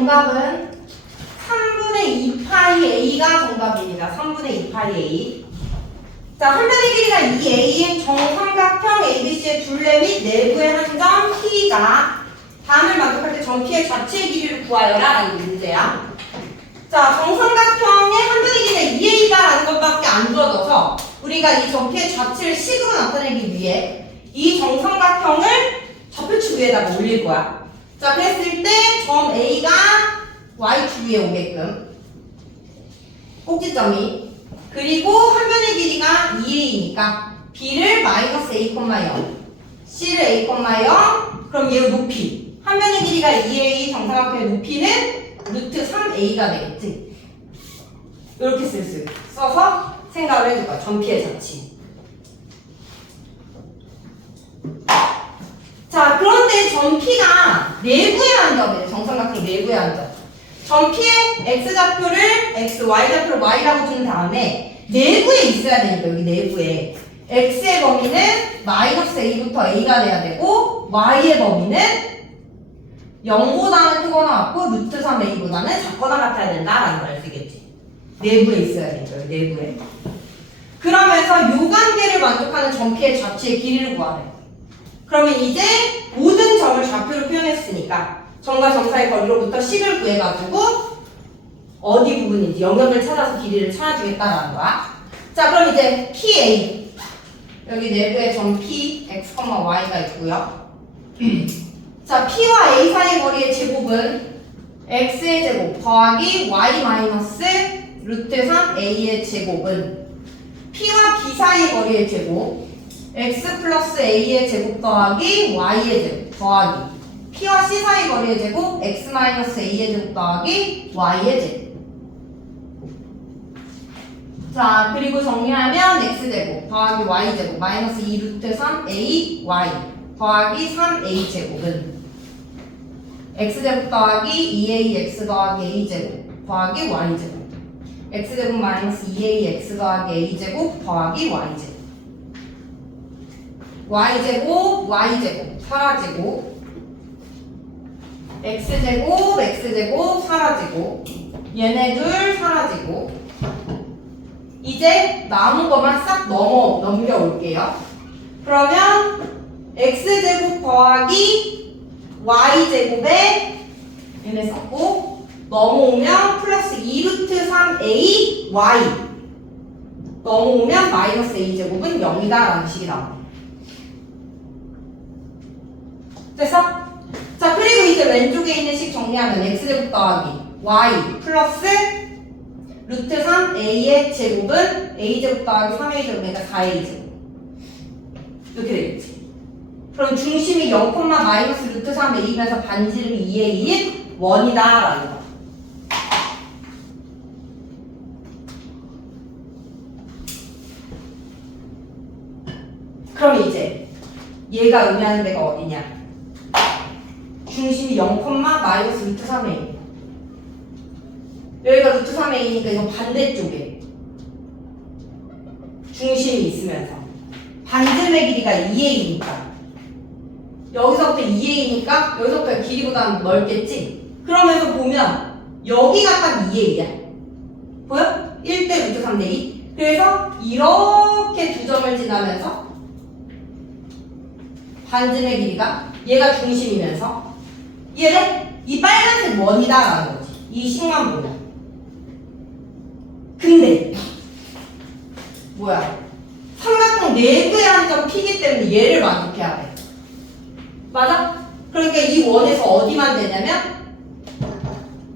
정답은 3분의 2파이 A가 정답입니다. 3분의 2파이 A. 자, 한 변의 길이가 2A인 정삼각형 ABC의 둘레 및 내부의 한 점 P가 다음을 만족할 때 점 P의 좌측의 길이를 구하여라 라는 게 문제야. 자, 정삼각형의 한 변의 길이가 2A다라는 것밖에 안 주어져서 우리가 이 점 P의 좌측을 식으로 나타내기 위해 이 정삼각형을 좌표축 위에다가 올릴 거야. 자, 그랬을 때 점 A가 Y축 위에 오게끔. 꼭지점이. 그리고 한 변의 길이가 2A니까 B를 마이너스 A, 0 C를 A, 0 그럼 얘의 높이 한 변의 길이가 2A 정삼각형의 높이는 루트 3A가 되겠지. 이렇게 쓸수 써서 생각을 해줄 거야 전피의 자치 자 그 런데 전피가 앉아야 돼 정삼각형 내부에 앉아 전피의 x좌표를 x, y좌표를 y라고 준 다음에 내부에 있어야 되니까 여기 내부에. x의 범위는 마이너스 a부터 a가 돼야 되고 y의 범위는 0보다는 크거나 같고 루트 3a보다는 작거나 같아야 된다라는 걸 알겠지? 내부에 있어야 되니까 여기 내부에. 그러면서 요 관계를 만족하는 전피의 좌측의 길이를 구하래 그러면 이제 모든 점을 좌표로 표현했으니까 점 사이 거리로부터 식을 구해가지고 어디 부분인지 영역을 찾아서 길이를 찾아주겠다라는 거야. 자, 그럼 이제 PA 여기 내부에 점 P, X, Y가 있고요. 자, P와 A 사이 거리의 제곱은 X의 제곱 더하기 Y 마이너스 루트 3 A의 제곱은 P와 B 사이 거리의 제곱 x 플러스 a의 제곱 더하기 y의 제곱 더하기. P와 c 사이 거리의 제곱 x 마이너스 a의 제곱 더하기 y의 제곱. 자 그리고 정리하면 x 제곱 더하기 y 제곱 마이너스 2 루트 3 a y 더하기 3 a 제곱은 x 제곱 더하기 2a x 더하기 a 제곱 더하기 y 제곱. X 제곱 마이너스 2a x 더하기 a 제곱 더하기 y 제곱 y제곱, y제곱 사라지고 x제곱, x제곱 사라지고 얘네 둘 사라지고 이제 남은 것만 싹 넘어 넘겨올게요. 그러면 x제곱 더하기 y제곱에 얘네 썼고 넘어오면 플러스 2루트 3a y 넘어오면 마이너스 a제곱은 0이다 라는 식이 나옵니다. 됐어? 자 그리고 이제 왼쪽에 있는 식 정리하면 x제곱 더하기 y 플러스 루트 3 a의 제곱은 a제곱 더하기 3a 제곱이니까 4a 제곱. 이렇게 되겠지. 그럼 중심이 0, 마이너스 루트 3 a면서 반지름이 2a인 원이다 라는 거. 그럼 이제 얘가 의미하는 데가 어디냐 중심이 0, 마이너스 루트 3a 여기가 루트 3a니까 이거 반대쪽에 중심이 있으면서 반지름의 길이가 2a니까 여기서부터 2a니까 여기서부터 길이보다 넓겠지? 그러면서 보면 여기가 딱 2a야 보여? 1대 루트 3대 2 그래서 이렇게 두 점을 지나면서 반지름의 길이가 얘가 중심이면서 얘를 이 빨간색 원이다 라는 거지. 이 식만 보면. 근데 뭐야? 삼각형 내부에 한점 P기 때문에 얘를 만족해야 돼. 맞아? 그러니까 이 원에서 어디만 되냐면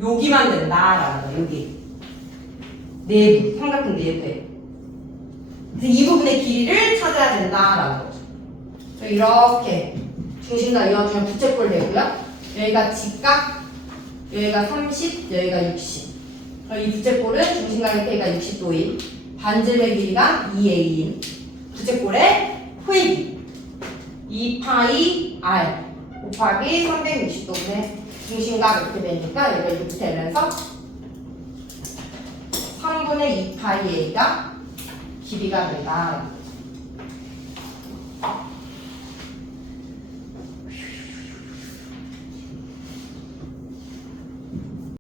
여기만 된다라는 거야. 여기 내부 삼각형 내부에. 그래서 이 부분의 길이를 찾아야 된다라는 거죠. 이렇게 중심과 이어주면 부채꼴 되고요. 여기가 직각, 여기가 30, 여기가 60. 그럼 이 부채꼴은 중심과 옆에가 60도인 반지름의 길이가 2a인 부채꼴의 호입이 2파이 r 곱하기 360도분의 중심각 이렇게 되니까 여기가 이렇게 되면서 3분의 2파이 a가 길이가 된다.